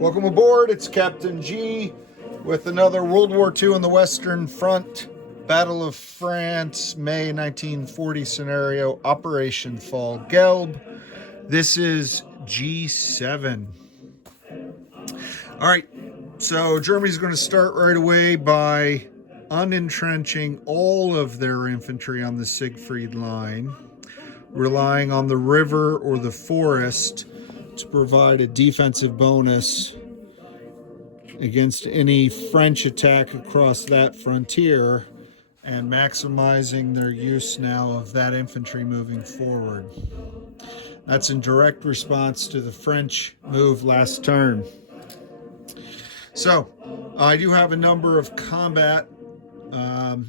Welcome aboard, it's Captain G with another World War II on the Western Front, Battle of France, May 1940 scenario, Operation Fall Gelb. This is G7. All right, so Germany's going to start right away by unentrenching all of their infantry on the Siegfried line, relying on the river or the forest to provide a defensive bonus against any French attack across that frontier, and maximizing their use now of that infantry moving forward. That's in direct response to the French move last turn. So I do have a number of combat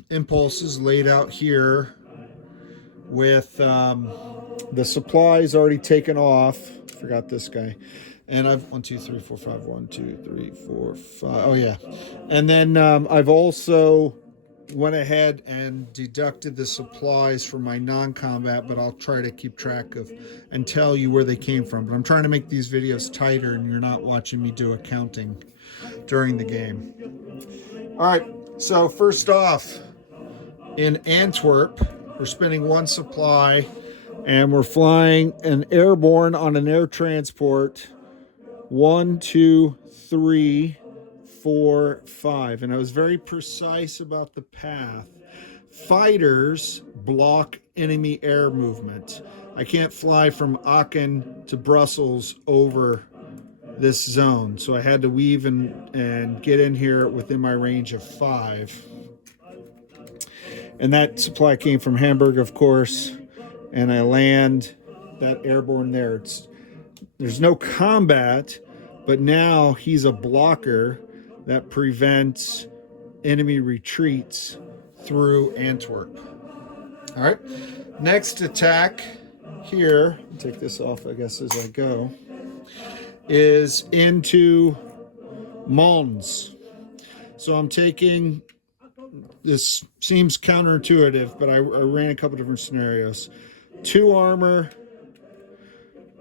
impulses laid out here with the supplies already taken off. Forgot this guy. And I've 1, 2, 3, 4, 5, 1, 2, 3, 4, 5. Oh yeah. And then I've also went ahead and deducted the supplies for my non-combat, but I'll try to keep track of and tell you where they came from. But I'm trying to make these videos tighter and you're not watching me do accounting during the game. All right, so first off, in Antwerp, we're spending one supply and we're flying an airborne on an air transport. 1, 2, 3, 4, 5. And I was very precise about the path. Fighters block enemy air movement. I can't fly from Aachen to Brussels over this zone, so I had to weave and get in here within my range of 5. And that supply came from Hamburg, of course, and I land that airborne there. There's no combat, but now he's a blocker that prevents enemy retreats through Antwerp. All right, next attack here, take this off I guess as I go, is into Mons. So I'm taking, this seems counterintuitive, but I ran a couple different scenarios. 2 armor,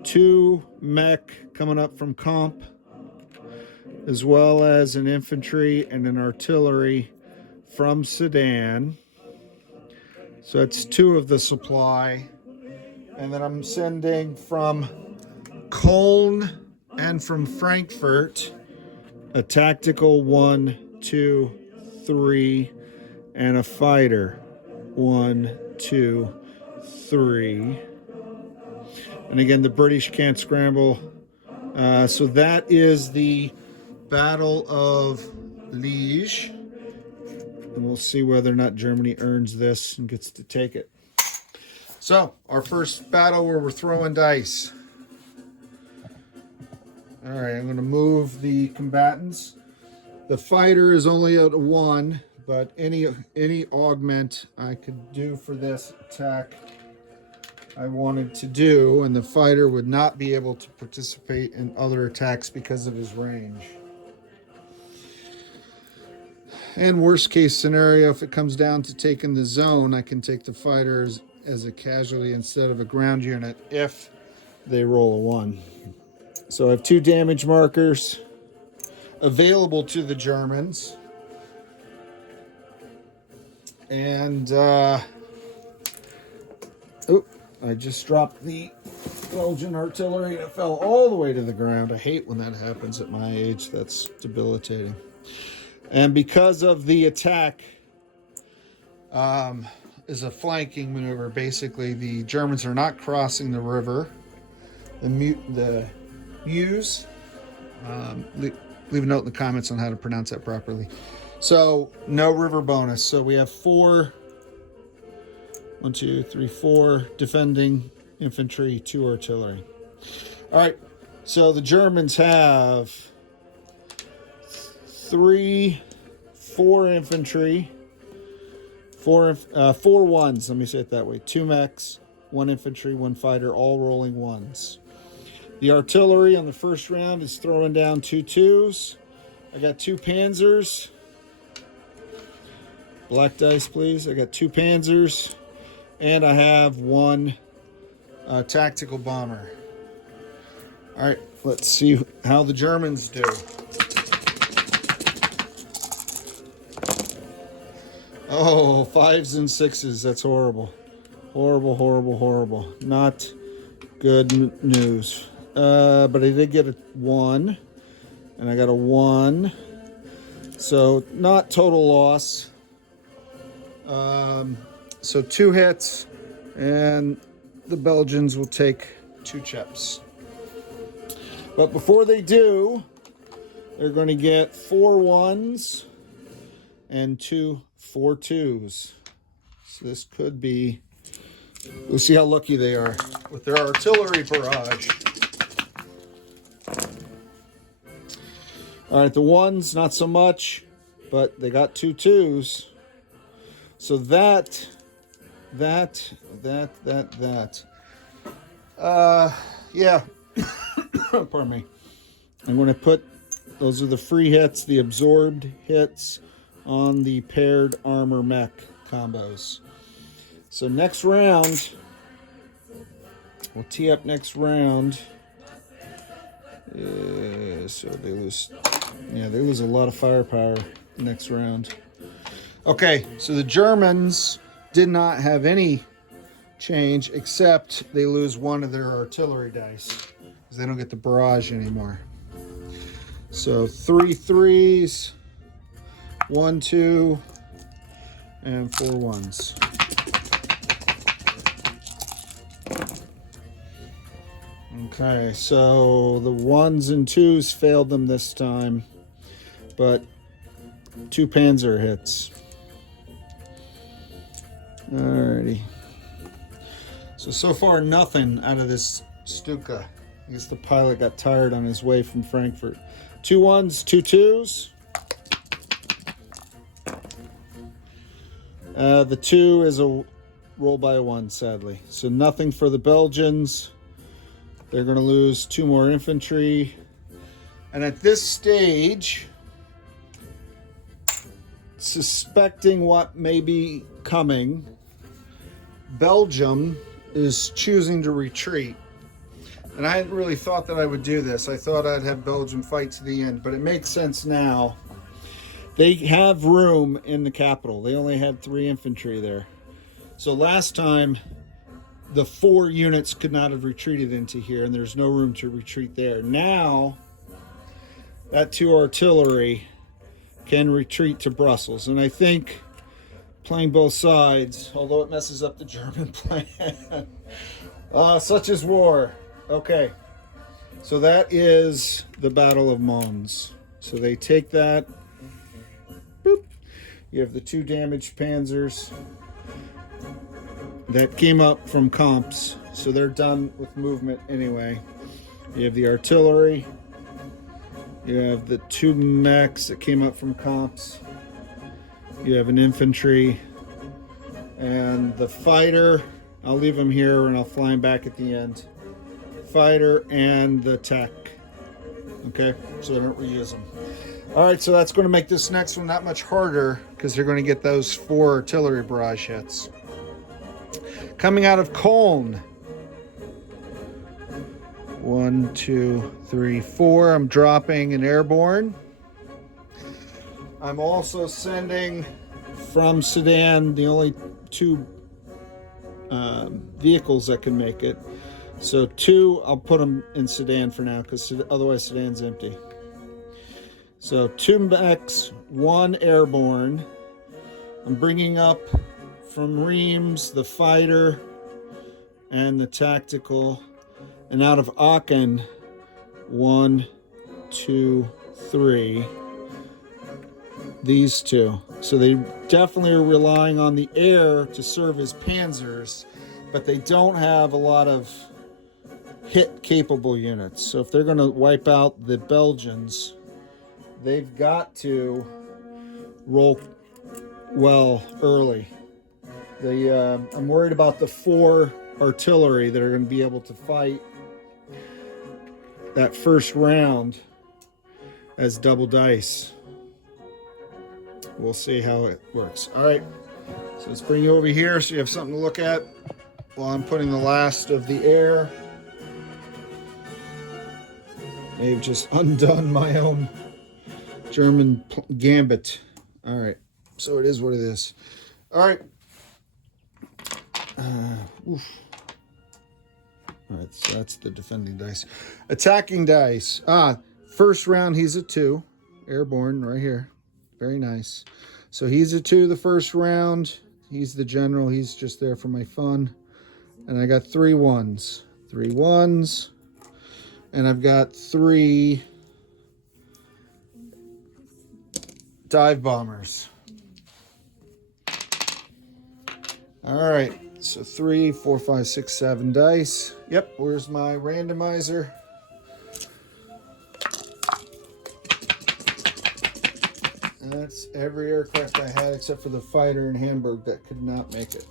2 mech coming up from comp, as well as an infantry and an artillery from Sedan. So that's 2 of the supply. And then I'm sending from Cologne and from Frankfurt a tactical 1, 2, 3, and a fighter 1, 2, 3. And again, the British can't scramble. So that is the Battle of Liege. And we'll see whether or not Germany earns this and gets to take it. So, our first battle where we're throwing dice. All right, I'm going to move the combatants. The fighter is only at 1, but any augment I could do for this attack I wanted to do, and the fighter would not be able to participate in other attacks because of his range. And worst case scenario, if it comes down to taking the zone, I can take the fighters as a casualty instead of a ground unit if they roll a 1. So I have 2 damage markers available to the Germans. And I just dropped the Belgian artillery and it fell all the way to the ground. I hate when that happens at my age. That's debilitating. And because of the attack is a flanking maneuver, basically the Germans are not crossing the river. The Meuse. Leave a note in the comments on how to pronounce that properly. So no river bonus. So we have 4 1, 2, 3, 4 defending infantry, 2 artillery. All right, so the Germans have 4 infantry, 4 ones, let me say it that way. 2 mechs, 1 infantry, 1 fighter, all rolling 1s. The artillery on the first round is throwing down 2 2s. I got 2 panzers. Black dice, please. I got 2 panzers. And I have 1 tactical bomber. All right, let's see how the Germans do. Oh, 5s and 6s. That's horrible. Horrible, horrible, horrible. Not good news. But I did get a 1. And I got a 1. So not total loss. So 2 hits. And the Belgians will take 2 chips. But before they do, they're going to get 4 1s and 2 4 2s. So this could be, we'll see how lucky they are with their artillery barrage. All right, the 1s, not so much, but they got 2 2s. So that. Yeah. Pardon me. I'm going to put, those are the free hits, the absorbed hits on the paired armor mech combos. So next round, we'll tee up next round. So they lose, yeah, they lose a lot of firepower next round. Okay, so the Germans did not have any change except they lose 1 of their artillery dice because they don't get the barrage anymore. So 3 3s, 1 2, and 4 1s. Okay, so the 1s and 2s failed them this time, but 2 Panzer hits. Alrighty. So far nothing out of this Stuka. I guess the pilot got tired on his way from Frankfurt. 2 1s, 2 2s. The 2 is a roll by a 1, sadly. So nothing for the Belgians. They're going to lose 2 more infantry. And at this stage, suspecting what may be coming, Belgium is choosing to retreat. And I hadn't really thought that I would do this. I thought I'd have Belgium fight to the end, but it makes sense now. They have room in the capital. They only had 3 infantry there. So last time, the 4 units could not have retreated into here, and there's no room to retreat there. Now, that 2 artillery can retreat to Brussels. And I think playing both sides, although it messes up the German plan, such is war. Okay, so that is the Battle of Mons. So they take that. Boop. You have the 2 damaged panzers that came up from comps, so they're done with movement anyway. You have the artillery. You have the 2 mechs that came up from comps. You have an infantry. And the fighter, I'll leave him here and I'll fly him back at the end. Fighter and the tech. Okay, so I don't reuse them. All right, so that's going to make this next one that much harder because they're going to get those 4 artillery barrage hits. Coming out of Cologne. 1, 2, 3, 4. I'm dropping an airborne. I'm also sending from Sedan the only 2 vehicles that can make it. So 2, I'll put them in Sedan for now because otherwise Sedan's empty. So 2 mechs, 1 airborne. I'm bringing up from Reims the fighter and the tactical. And out of Aachen, 1, 2, 3. These 2. So they definitely are relying on the air to serve as panzers, but they don't have a lot of hit-capable units. So if they're going to wipe out the Belgians, they've got to roll well early. I'm worried about the 4 artillery that are going to be able to fight that first round as double dice. We'll see how it works. All right, so let's bring you over here so you have something to look at while I'm putting the last of the air. May have just undone my own German gambit. All right, so it is what it is. All right. Oof. All right, so that's the defending dice. Attacking dice. First round, he's a 2. Airborne right here. Very nice. So he's a 2 the first round. He's the general. He's just there for my fun. And I got 3 1s. 3 1s. And I've got 3 dive bombers. All right. So 3, 4, 5, 6, 7 dice. Yep, where's my randomizer? That's every aircraft I had except for the fighter in Hamburg that could not make it.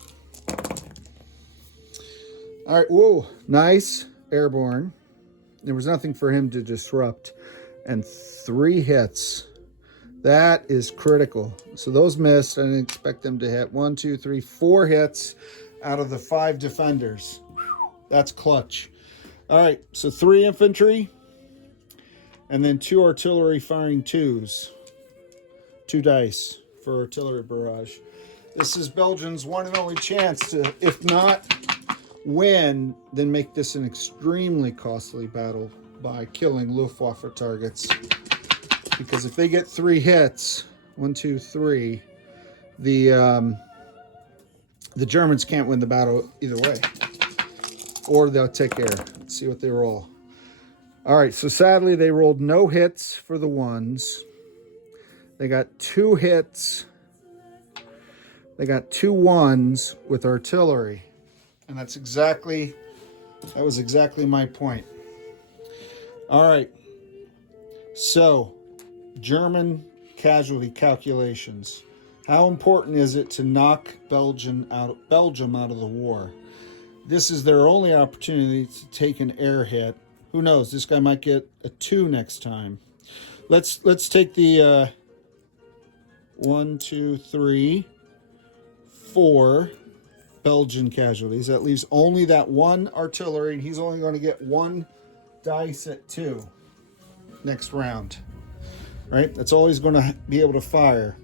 All right, whoa, nice. Airborne. There was nothing for him to disrupt. And 3 hits. That is critical. So those missed. I didn't expect them to hit. 1, 2, 3, 4 hits out of the 5 defenders. That's clutch. All right, so 3 infantry. And then 2 artillery firing 2s. 2 dice for artillery barrage. This is Belgium's one and only chance to, if not win, then make this an extremely costly battle by killing Luftwaffe targets. Because if they get 3 hits, 1, 2, 3, the Germans can't win the battle either way. Or they'll take air. Let's see what they roll. All right, so sadly they rolled no hits for the 1s. They got 2 hits. They got 2 1s with artillery. And that was exactly my point. All right. So, German casualty calculations. How important is it to knock Belgium out of the war? This is their only opportunity to take an air hit. Who knows? This guy might get a 2 next time. Let's take the 1, 2, 3, 4 Belgian casualties. That leaves only that 1 artillery, and he's only going to get 1 dice at 2 next round. Right? That's all he's going to be able to fire.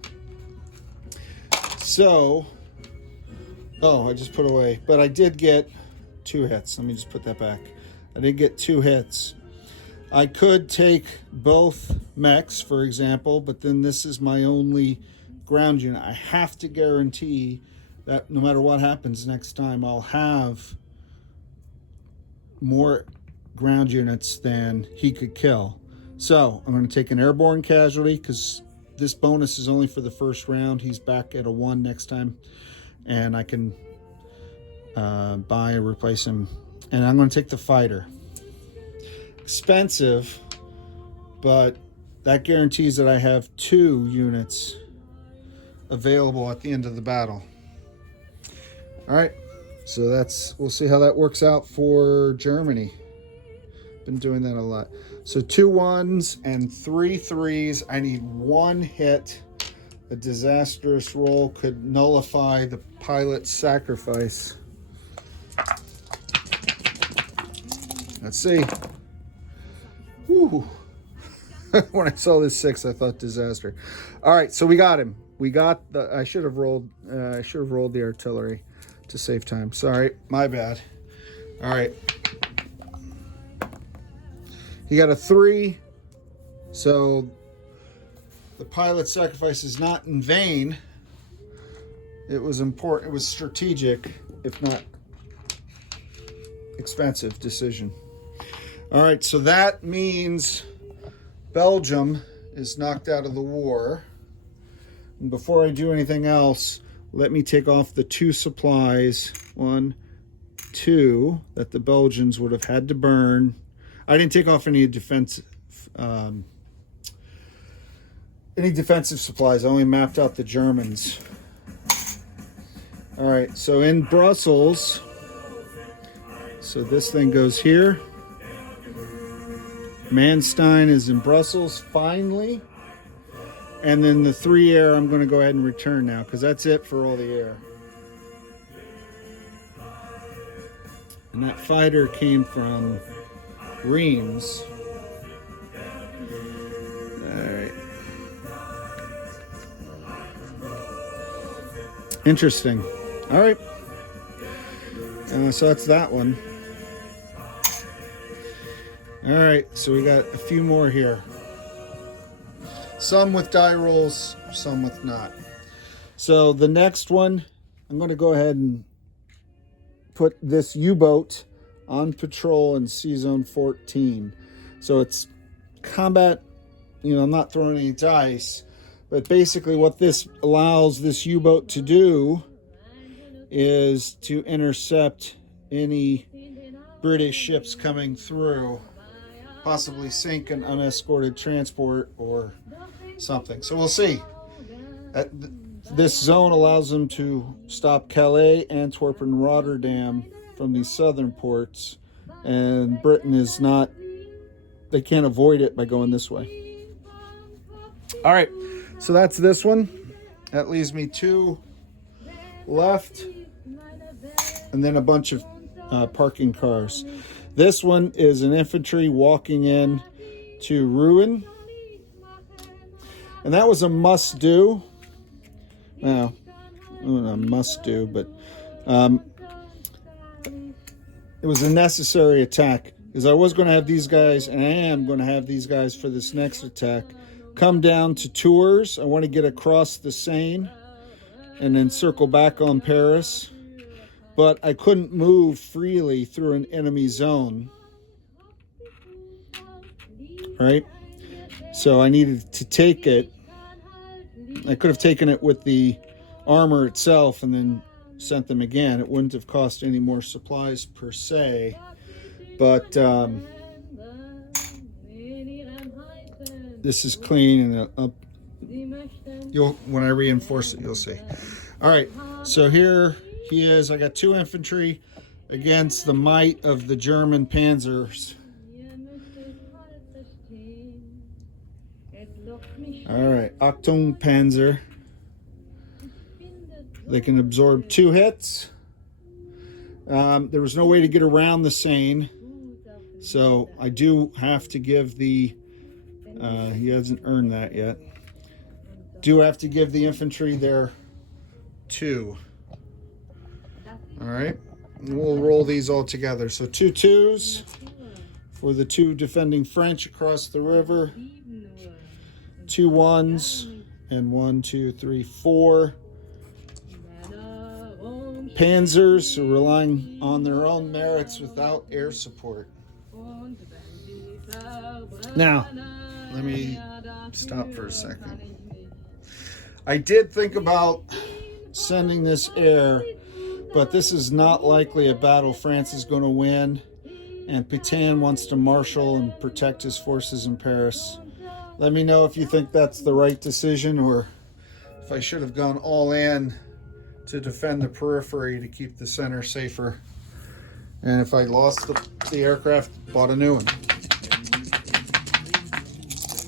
So, I just put away. But I did get 2 hits. Let me just put that back. I did get 2 hits. I could take both mechs, for example, but then this is my only ground unit. I have to guarantee that no matter what happens next time, I'll have more ground units than he could kill. So I'm going to take an airborne casualty because this bonus is only for the first round. He's back at a 1 next time, and I can buy or replace him. And I'm going to take the fighter. Expensive, but that guarantees that I have 2 units available at the end of the battle. All right, so we'll see how that works out for Germany. Been doing that a lot. So 2 1s and 3 3s. I need 1 hit. A disastrous roll could nullify the pilot's sacrifice. Let's see. Whew. When I saw this 6, I thought disaster. All right, so we got him. We got the. I should have rolled the artillery to save time. Sorry, my bad. All right. He got a 3, so the pilot's sacrifice is not in vain. It was important. It was strategic, if not expensive decision. All right, so that means Belgium is knocked out of the war. And before I do anything else, let me take off the 2 supplies. 1, 2 that the Belgians would have had to burn. I didn't take off any defensive supplies. I only mapped out the Germans. All right, so in Brussels, so this thing goes here. Manstein is in Brussels, finally. And then the 3 air, I'm going to go ahead and return now, because that's it for all the air. And that fighter came from Reims. Interesting. All right. So that's that one. All right, so we got a few more here. Some with die rolls, some with not. So the next one, I'm going to go ahead and put this U-boat on patrol in C-Zone 14. So it's combat, I'm not throwing any dice, but basically what this allows this U-boat to do is to intercept any British ships coming through, possibly sink an unescorted transport or something. So we'll see. This zone allows them to stop Calais, Antwerp, and Rotterdam from these southern ports, and Britain is not, they can't avoid it by going this way. All right, so that's this one. That leaves me 2 left, and then a bunch of parking cars. This one is an infantry walking in to Rouen, and that was a must-do. Well, not a must-do, but it was a necessary attack, because I was going to have these guys, and I am going to have these guys for this next attack, come down to Tours. I want to get across the Seine and then circle back on Paris. But I couldn't move freely through an enemy zone. Right? So I needed to take it. I could have taken it with the armor itself and then sent them again. It wouldn't have cost any more supplies per se. But this is clean, and when I reinforce it, you'll see. All right, so here he is. I got 2 infantry against the might of the German panzers. All right, Achtung Panzer. They can absorb 2 hits. There was no way to get around the Seine, so I do have to give the, he hasn't earned that yet, do have to give the infantry their 2. All right, and we'll roll these all together. So 2 2s for the 2 defending French across the river, 2 1s, and 1, 2, 3, 4 panzers are relying on their own merits without air support. Now, let me stop for a second. I did think about sending this air, but this is not likely a battle France is going to win, and Pétain wants to marshal and protect his forces in Paris. Let me know if you think that's the right decision, or if I should have gone all in to defend the periphery to keep the center safer. And if I lost the aircraft, bought a new one.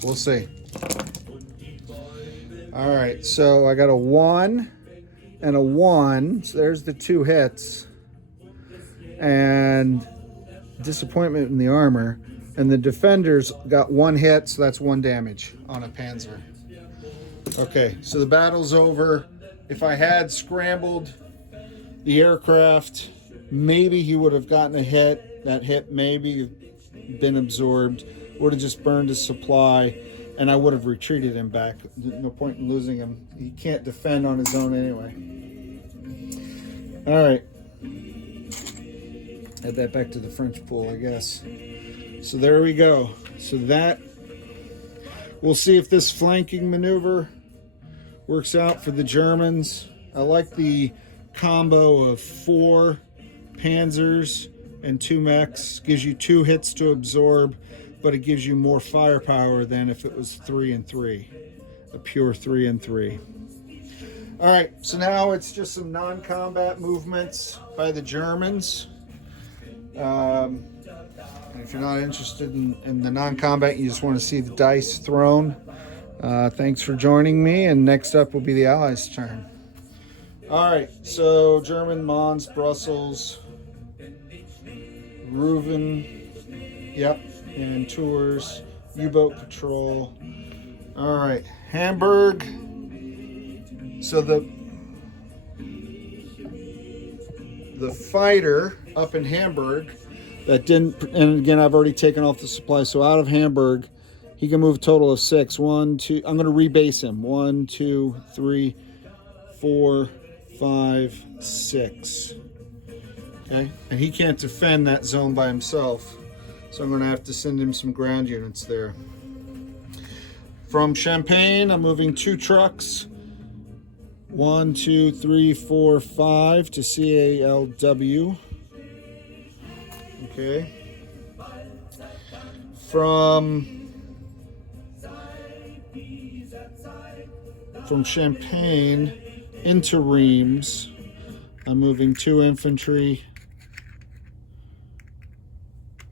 We'll see. All right, so I got a 1 and a 1. So there's the 2 hits. And disappointment in the armor. And the defenders got 1 hit, so that's 1 damage on a panzer. Okay, so the battle's over. If I had scrambled the aircraft, maybe he would have gotten a hit. That hit maybe been absorbed, would have just burned his supply, and I would have retreated him back. No point in losing him. He can't defend on his own anyway. All right. Add that back to the French pool, I guess. So there we go. So that, we'll see if this flanking maneuver works out for the Germans. I like the combo of 4 panzers and 2 mechs. Gives you 2 hits to absorb, but it gives you more firepower than if it was 3 and 3. A pure 3 and 3. All right, so now it's just some non-combat movements by the Germans. And if you're not interested in the non-combat, you just want to see the dice thrown, thanks for joining me, and next up will be the Allies' turn. All right, so German, Mons, Brussels, Rouen, yep, and Tours, U-boat patrol. All right, Hamburg. So the fighter up in Hamburg that didn't, and again, I've already taken off the supply, so out of Hamburg, he can move a total of 6. 1, 2, I'm going to rebase him. 1, 2, 3, 4, 5, 6. Okay, and he can't defend that zone by himself, so I'm going to have to send him some ground units there. From Champagne, I'm moving 2 trucks. 1, 2, 3, 4, 5 to CALW. Okay. From Champagne into Reims, I'm moving 2 infantry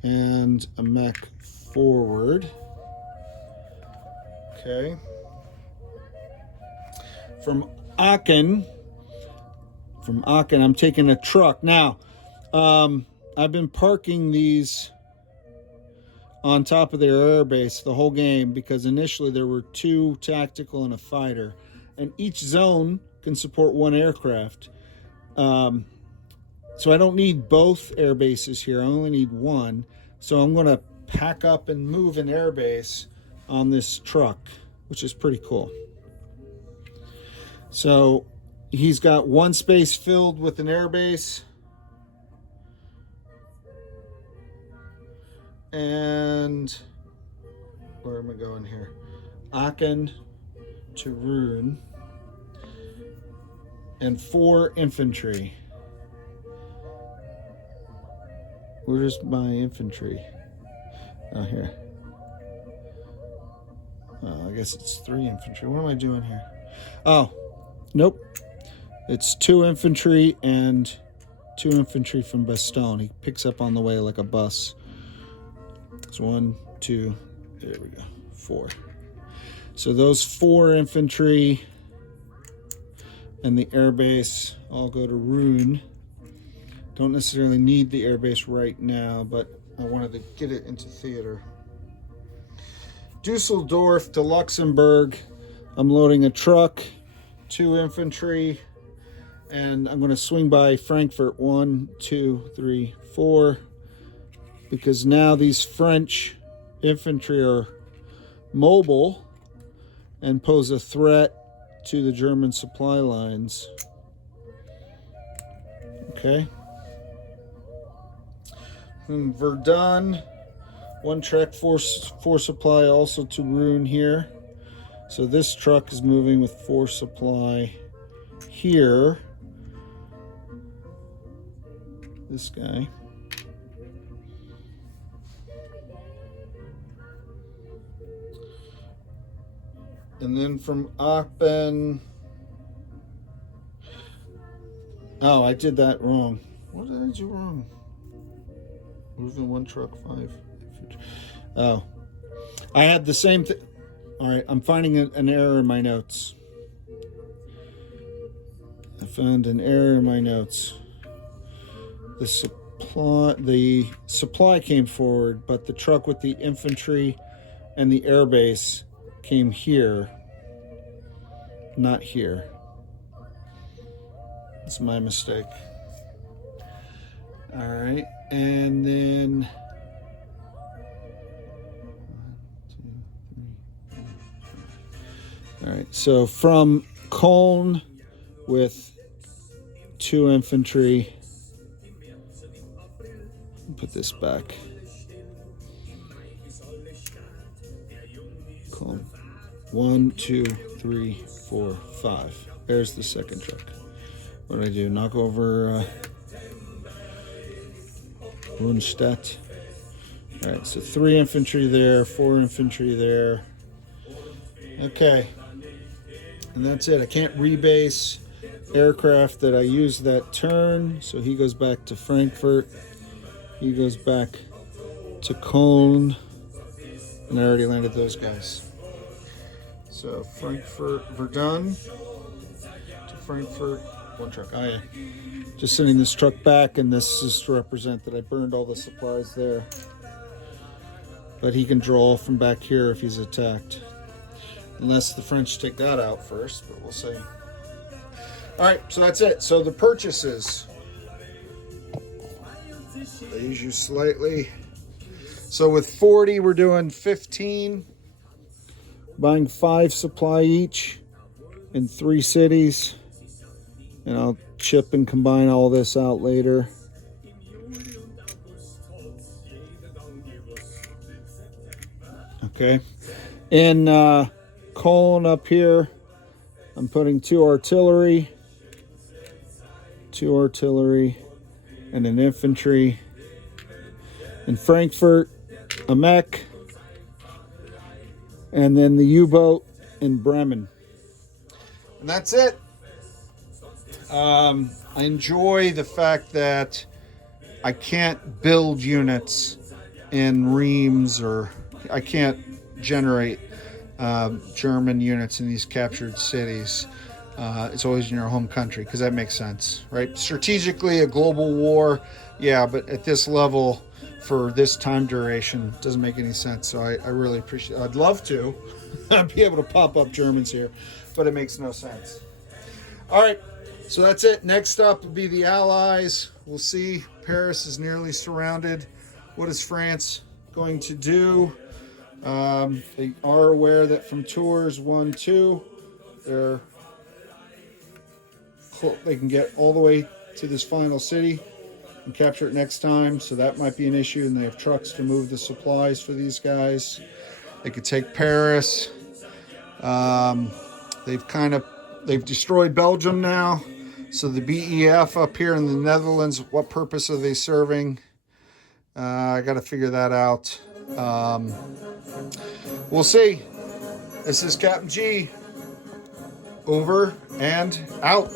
and a mech forward. Okay. From Aachen, I'm taking a truck. Now, I've been parking these on top of their air base the whole game because initially there were 2 tactical and a fighter, and each zone can support 1 aircraft. So I don't need both air bases here. I only need 1. So I'm going to pack up and move an air base on this truck, which is pretty cool. So he's got 1 space filled with an air base. And where am I going here? Aachen to Rouen. And 4 infantry. Where's my infantry? Oh, here. Oh, I guess it's 3 infantry. What am I doing here? Oh, nope. It's 2 infantry and 2 infantry from Bastogne. He picks up on the way like a bus. It's 1, 2, there we go, 4. So those 4 infantry and the airbase all go to Rouen. Don't necessarily need the airbase right now, but I wanted to get it into theater. Dusseldorf to Luxembourg. I'm loading a truck, 2 infantry, and I'm going to swing by Frankfurt. 1, 2, 3, 4. Because now these French infantry are mobile and pose a threat to the German supply lines. Okay. Verdun, 1 truck, 4 supply also to Rouen here. So this truck is moving with 4 supply here. This guy. And then from Aachen, oh, I did that wrong. What did I do wrong? Moving 1 truck, 5. Oh, I had the same thing. All right, I'm finding an error in my notes. I found an error in my notes. The supply came forward, but the truck with the infantry and the airbase came here, not here. It's my mistake. All right, and then 1, 2, 3, 4, 5. All right, so from Cologne with 2 infantry. Put this back. Cologne. 1, 2, 3, 4, 5. There's the second truck. What do I do? Knock over Rundstedt. All right, so 3 infantry there, 4 infantry there. Okay, and that's it. I can't rebase aircraft that I used that turn, so he goes back to Frankfurt. He goes back to Cologne, and I already landed those guys. So Frankfurt, Verdun to Frankfurt, 1 truck. Oh yeah, just sending this truck back, and this is to represent that I burned all the supplies there. But he can draw from back here if he's attacked. Unless the French take that out first, but we'll see. All right, so that's it. So the purchases. Raise you slightly. So with 40, we're doing 15. Buying 5 supply each in 3 cities. And I'll chip and combine all this out later. Okay. In Cologne up here, I'm putting 2 artillery, and an infantry. In Frankfurt, a mech, and then the U-boat in Bremen. And that's it. I enjoy the fact that I can't build units in Reims, or I can't generate German units in these captured cities. It's always in your home country, because that makes sense, right? Strategically, a global war, yeah, but at this level, for this time duration, doesn't make any sense. So I really appreciate it. I'd love to be able to pop up Germans here, but it makes no sense. All right, so that's it. Next up will be the Allies. We'll see. Paris is nearly surrounded. What is France going to do? They are aware that from tours 1, 2, they can get all the way to this final city and capture it next time, so that might be an issue, and they have trucks to move the supplies for these guys. They could take Paris. They've destroyed Belgium now, so the BEF up here in the Netherlands, what purpose are they serving? I got to figure that out. We'll see. This is Captain G. Over and out.